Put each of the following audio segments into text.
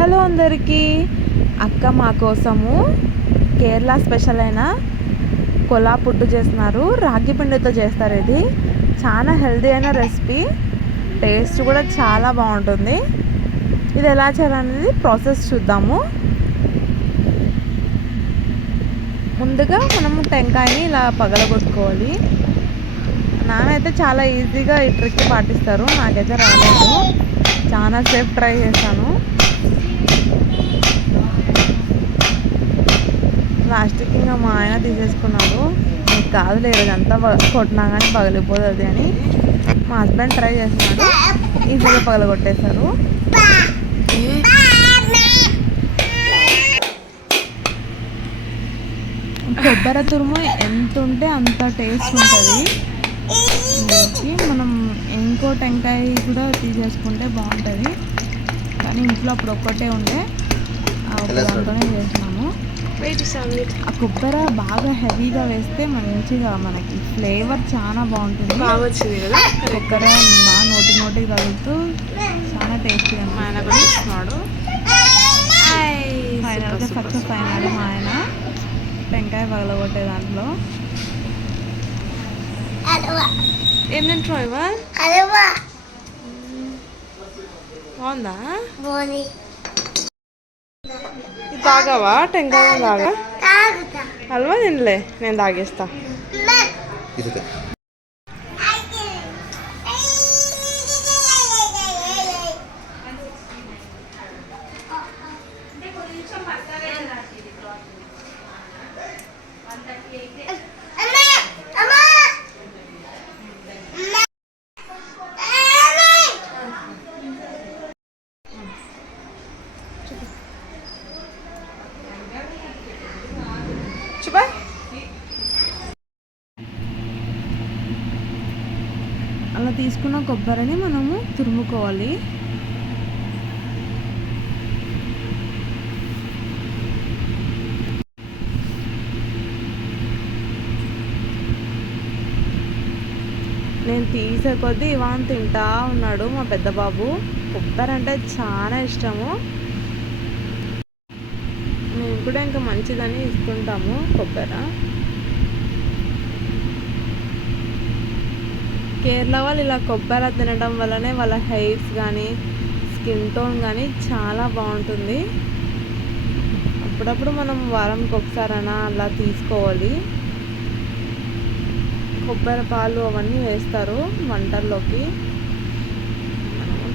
Hello అందరికీ. అక్క మా కోసము కేరళ స్పెషల్ అయిన కొలా పుట్టు చేస్తున్నారు. రాగి పిండితో చేస్తారు ఇది. చాలా హెల్దీ అయిన రెసిపీ. టేస్ట్ కూడా చాలా బాగుంటుంది. ఇది ఎలా చేయాలనేది ప్రాసెస్ చూద్దాము. ముందుగా మనము టెంకాయని ఇలా పగలగొట్టుకోవాలి. నానైతే చాలా ఈజీగా ఈ ట్రిక్ పాటిస్తారు. నాకైతే రాలేదు. చాలాసేపు ట్రై చేశాను. లాస్ట్కి ఇంకా మా ఆయన తీసేసుకున్నాడు. నీకు కాదులే ఇదంతా కొట్టినా కానీ పగిలిపోతుంది అని మా హస్బెండ్ ట్రై చేస్తున్నాడు. ఈజీగా పగలగొట్టేశారు. కొబ్బరి తురుము ఎంత ఉంటే అంత టేస్ట్ ఉంటుంది. దీనికి మనం ఇంకో టెంకాయ కూడా తీసేసుకుంటే బాగుంటుంది. కానీ ఇంట్లో అప్పుడు ఒక్కటే ఉండే. ఆ ఒక దాంతోనే ఆ కొబ్బరి బాగా హెవీగా వేస్తే మంచిగా మనకి ఫ్లేవర్ చాలా బాగుంటుంది. బాగా వచ్చింది కదా? కొబ్బరి బాగా నోటి నోటికి తగులుతూ చాలా టేస్టీగా మా ఆయన కూడా ఇస్తున్నాడు ఫైనల్గా సక్సెస్ అయినాడు మా ఆయన టెంకాయ పగలగొట్టే దాంట్లో. ఏం తింటున్నావు ఇవా బాగుందా. తాగావా? టెంకాయ తాగా హల్వా తినలే నేను తాగేస్తా. చూపా తీసుకున్న కొబ్బరిని మనము తురుముకోవాలి. నేను తీసే కొద్దీ ఇవాన్ తింటా ఉన్నాడు మా పెద్ద బాబు. కొబ్బరి అంటే చాలా ఇష్టము. మేము కూడా ఇంకా మంచిదని ఇస్తుంటాము కొబ్బరి. కేరళ వాళ్ళు ఇలా కొబ్బరి తినడం వల్లనే వాళ్ళ హెయిర్స్ కానీ స్కిన్ టోన్ కానీ చాలా బాగుంటుంది. అప్పుడప్పుడు మనం వారంకి ఒకసారైనా అలా తీసుకోవాలి. కొబ్బరి పాలు అవన్నీ వేస్తారు వంటల్లోకి.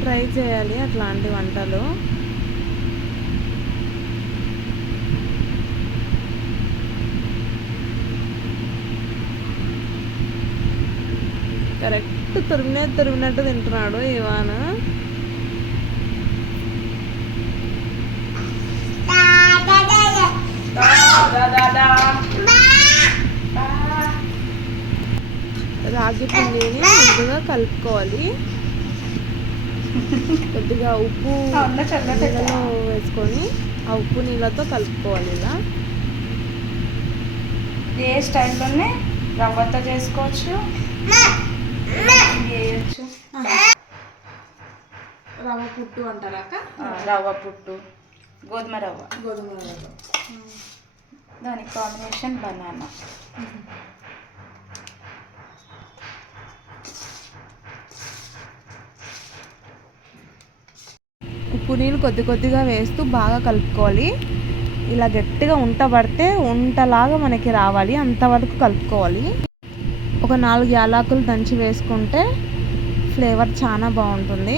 ట్రై చేయాలి అట్లాంటి వంటలు. కరెక్ట్ తురిమినే తురిమినట్టు తింటున్నాడు ఇవాన్. రాగి పిండిని ముందుగా కలుపుకోవాలి. కొద్దిగా ఉప్పు నీళ్ళలో వేసుకొని ఆ ఉప్పు నీళ్ళతో కలుపుకోవాలి ఇలా. ఏ స్టైల్లోనే రవ్వతో చేసుకోవచ్చు. చేయొచ్చు రవ్వ పుట్టు అంటారా అక్క? రవ్వ. పుట్టు గోధుమ రవ్వ. గోధుమ రవ్వ. దానికి కాంబినేషన్ బనానా. ఉప్పు నీళ్ళు కొద్ది కొద్దిగా వేస్తూ బాగా కలుపుకోవాలి. ఇలా గట్టిగా ఉంట పడితే ఉంటలాగా మనకి రావాలి అంతవరకు కలుపుకోవాలి. ఒక నాలుగు యాలకులు దంచి వేసుకుంటే ఫ్లేవర్ చాలా బాగుంటుంది.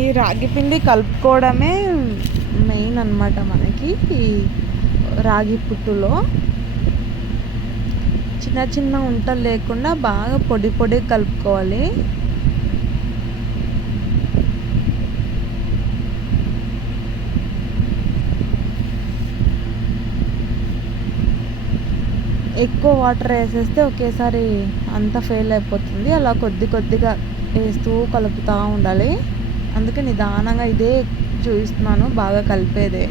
ఈ రాగి పిండి కలుపుకోవడమే మెయిన్ అన్నమాట మనకి ఈ రాగి పుట్టులో. చిన్న చిన్న ఉంటలు లేకుండా బాగా పొడి పొడి కలుపుకోవాలి. ఎక్కువ వాటర్ వేసేస్తే ఒకేసారి అంతా ఫెయిల్ అయిపోతుంది. అలా కొద్ది కొద్దిగా వేస్తూ కలుపుతూ ఉండాలి. అందుకే నిదానంగా ఇదే చూపిస్తున్నాను. బాగా కలిపేదే.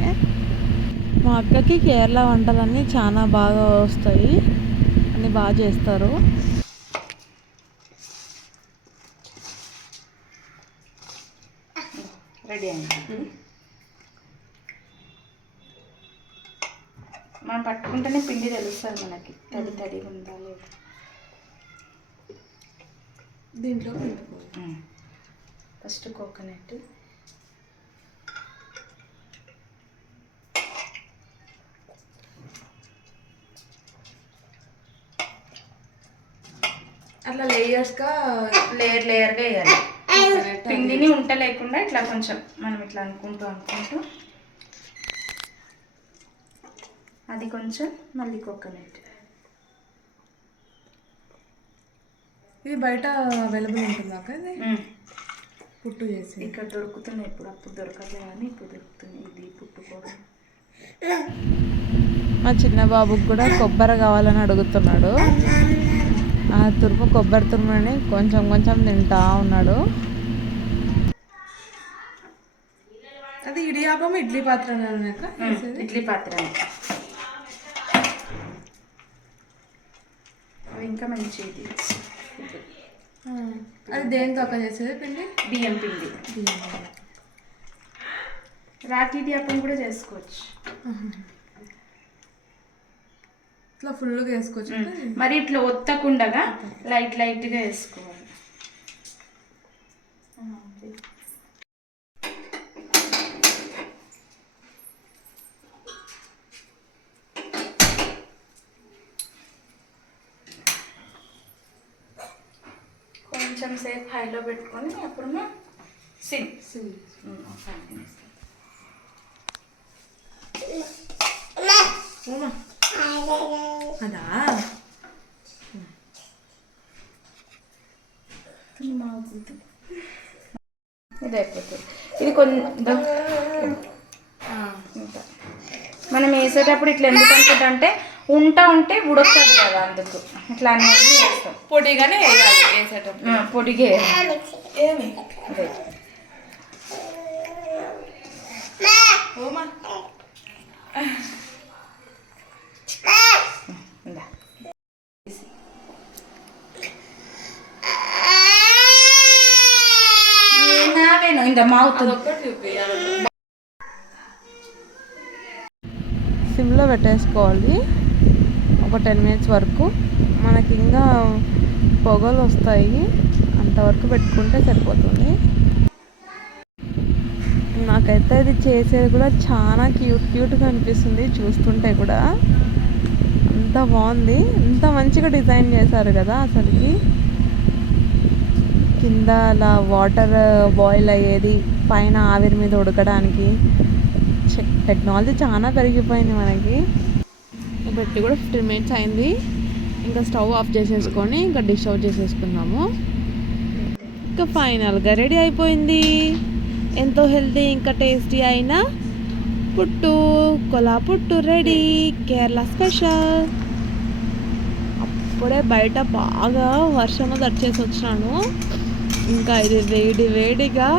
మా అక్కకి కేరళ వంటలన్నీ చాలా బాగా వస్తాయి. అన్నీ బాగా చేస్తారు. రెడీ అయింది? మనం పట్టుకుంటేనే పిండి తెలుస్తుంది మనకి. తడి తడిగా ఉందా లేదా? దీంట్లో ఫస్ట్ కోకోనట్. అట్లా లేయర్స్గా లేయర్ లేయర్గా వేయాలి. పిండిని ఉంట లేకుండా ఇట్లా కొంచెం మనం ఇట్లా అనుకుంటూ అనుకుంటూ అది కొంచెం మళ్ళీ కోకోనట్. ఇది బయట అవైలబుల్ ఉంటుందా ఇది? పుట్టు చేసి ఇక్కడ దొరుకుతున్నాయి ఇప్పుడు అప్పుడు దొరకలే కానీ ఇప్పుడు దొరుకుతున్నాయి. ఇది పుట్టుకోవడం మా చిన్న బాబుకి కూడా కొబ్బరి కావాలని అడుగుతున్నాడు. ఆ తురుము కొబ్బరి తురుముని కొంచెం కొంచెం తింటా ఉన్నాడు. అది ఇడియాపం ఇడ్లీ పాత్ర ఇడ్లీ పాత్ర ఇంకా మంచిది అది దేనితో అక్క చేసేది పిండి? బియ్యం పిండి. రాగి ఇడియాపం కూడా చేసుకోవచ్చు. ఇట్లా ఫుల్గా వేసుకోవచ్చు మరి ఇట్లా ఒత్తకుండగా లైట్ లైట్గా వేసుకోవాలి. కొంచెం సేపు హైలో పెట్టుకొని అప్పుడు సిమ్. అదా? ఇది అయిపోతుంది. ఇది కొంచెం మనం వేసేటప్పుడు ఇట్లా ఎందుకు అనుకుంటా ఉంట ఉంటే ఉడకదు కదా అందుకు. ఇట్లా అన్నీ వేస్తాం పొడిగానే వేయాలి వేసేటప్పుడు. పొడిగే ఏమి? అదే. ఏనావేను ఇంత మావుతుంది సిమ్లో పెట్టేసుకోవాలి. ఒక టెన్ మినిట్స్ వరకు మనకి ఇంకా పొగలు వస్తాయి. అంతవరకు పెట్టుకుంటే సరిపోతుంది. నాకైతే అది చేసేది కూడా చాలా క్యూట్ క్యూట్గా అనిపిస్తుంది చూస్తుంటే కూడా. అంత బాగుంది. అంత మంచిగా డిజైన్ చేశారు కదా అసలుకి. కింద అలా వాటర్ బాయిల్ అయ్యేది పైన ఆవిరి మీద ఉడకడానికి. టెక్నాలజీ చాలా పెరిగిపోయింది మనకి. పెట్టి కూడా ఫిఫ్టీన్ మినిట్స్ అయింది. ఇంకా స్టవ్ ఆఫ్ చేసేసుకొని ఇంకా డిష్ అవుట్ చేసేసుకున్నాము ఇంకా ఫైనల్గా రెడీ అయిపోయింది. ఎంతో హెల్తీ ఇంకా టేస్టీ అయిన పుట్టు కొలా పుట్టు రెడీ. కేరళ స్పెషల్. అప్పుడే బయట బాగా వర్షంలో దర్చేసి వచ్చినాను. ఇంకా ఇది వేడి వేడిగా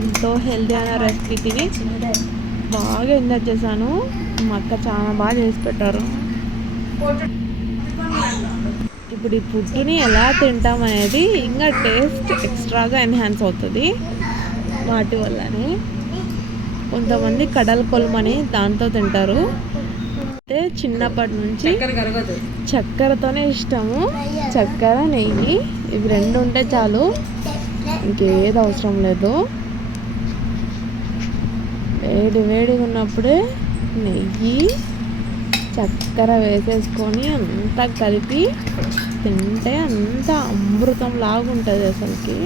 ఎంతో హెల్తీ అయిన రెసిపీ తిని బాగా ఎంజాయ్ చేశాను. మా అక్క చాలా బాగా చేసి పెట్టారు. ఇప్పుడు ఈ పుట్టుని ఎలా తింటాం అనేది ఇంకా టేస్ట్ ఎక్స్ట్రాగా ఎన్హాన్స్ అవుతుంది వాటి వల్లనే. కొంతమంది కడల కొలమని దాంతో తింటారు. అయితే చిన్నప్పటి నుంచి చక్కెరతోనే ఇష్టము. చక్కెర నెయ్యి ఇవి రెండు ఉంటే చాలు. ఇంకేది అవసరం లేదు. వేడి వేడిగా ఉన్నప్పుడే నెయ్యి చక్కెర వేసేసుకొని అంతా కలిపి తింటే అంత అమృతం లాగా ఉంటుంది అసలుకి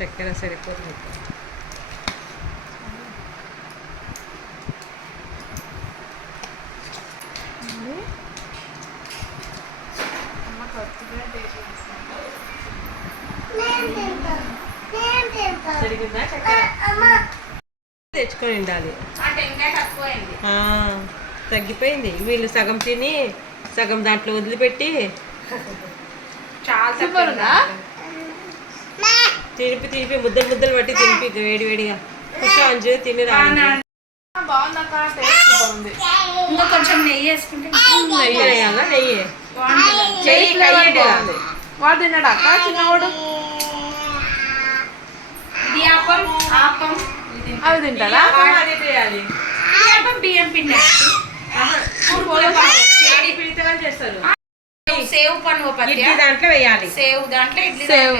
చక్కెర సరిపోతుంది. తెచ్చుకొని ఉండాలి. ఆ, తగ్గిపోయింది. వీళ్ళు సగం తిని సగం దాంట్లో వదిలిపెట్టి చాలా తినిపి తినిపి ముద్దలు ముద్దలు పట్టి తినిపి వేడి వేడిగా. కొంచెం అంజు తిని ఇంకా కొంచెం నెయ్యి వేసుకుంటే నెయ్యి. వాడు తిన్నాడు చిన్నవాడు? ఆపం. అవి బియ్యం పిండి చేస్తారు. సేవ్ ఇడ్లీ దాంట్లో వేయాలి. సేవ్ దాంట్లో ఇడ్లీ సేవ్.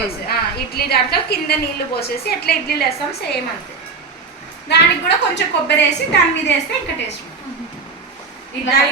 ఇడ్లీ దాంట్లో కింద నీళ్ళు పోసేసి ఎట్లా ఇడ్లీలు వేస్తాం సేమ్ అంతే. దానికి కూడా కొంచెం కొబ్బరి వేసి దాని మీద వేస్తే ఇంకా టేస్ట్ ఉంటుంది.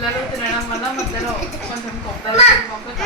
పిల్లలు తినడం వల్ల మధ్యలో కొంచెం కొబ్బరి మొక్క